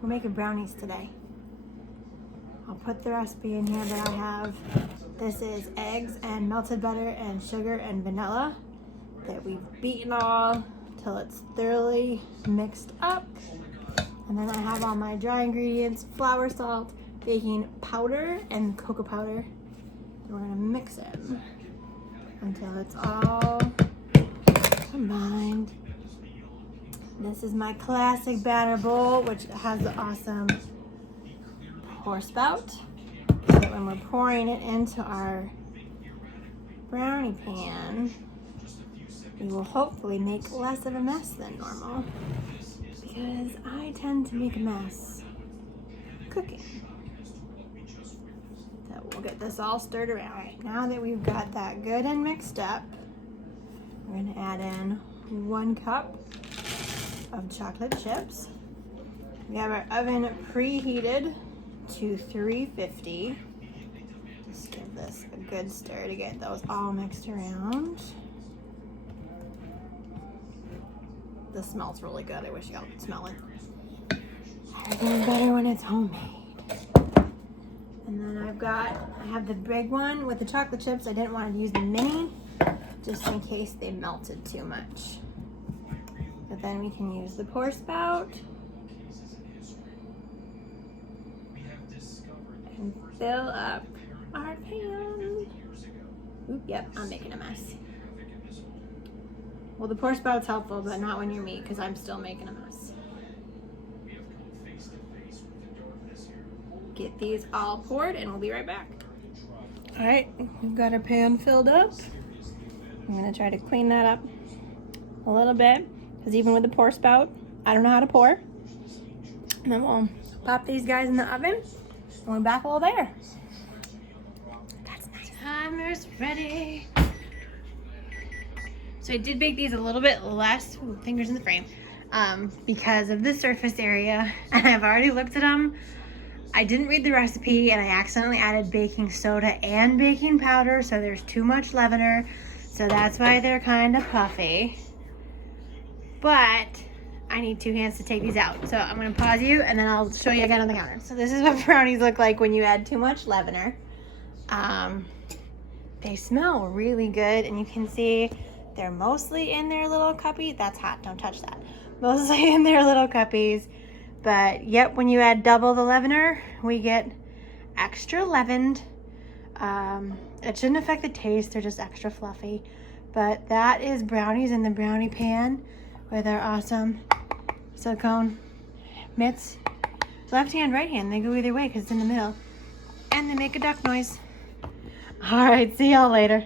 we're making brownies today. I'll put the recipe in here that I have. This is eggs and melted butter and sugar and vanilla that we've beaten all till it's thoroughly mixed up. And then I have all my dry ingredients, flour, salt, baking powder, and cocoa powder. And we're gonna mix it until it's all combined. This is my classic batter bowl, which has the awesome pour spout, so that when we're pouring it into our brownie pan, we will hopefully make less of a mess than normal, because I tend to make a mess cooking. So we'll get this all stirred around. All right, now that we've got that good and mixed up, we're gonna add in 1 cup of chocolate chips. We have our oven preheated to 350. Just give this a good stir to get those all mixed around. This smells really good. I wish y'all could smell it. Everything's better when it's homemade. And then I have the big one with the chocolate chips. I didn't want to use the mini just in case they melted too much. But then we can use the pour spout and fill up our pan. Oop, yep, I'm making a mess. Well, the pour spout's helpful, but not when you're me, because I'm still making a mess. Get these all poured and we'll be right back. All right, we've got our pan filled up. I'm gonna try to clean that up a little bit, because even with the pour spout, I don't know how to pour. And then we'll pop these guys in the oven and we'll be back a little later. That's nice. Timer's ready. So I did bake these a little bit less, ooh, fingers in the frame, because of the surface area, and I've already looked at them. I didn't read the recipe and I accidentally added baking soda and baking powder, so there's too much leavener, so that's why they're kind of puffy. But I need 2 hands to take these out, so I'm gonna pause you and then I'll show you again on the counter. So this is what brownies look like when you add too much leavener. They smell really good, and you can see they're mostly in their little cuppy. That's hot, don't touch that. Mostly in their little cuppies. But yep, when you add double the leavener, we get extra leavened. It shouldn't affect the taste, they're just extra fluffy. But that is brownies in the brownie pan with our awesome silicone mitts. Left hand, right hand, they go either way because it's in the middle. And they make a duck noise. All right, see y'all later.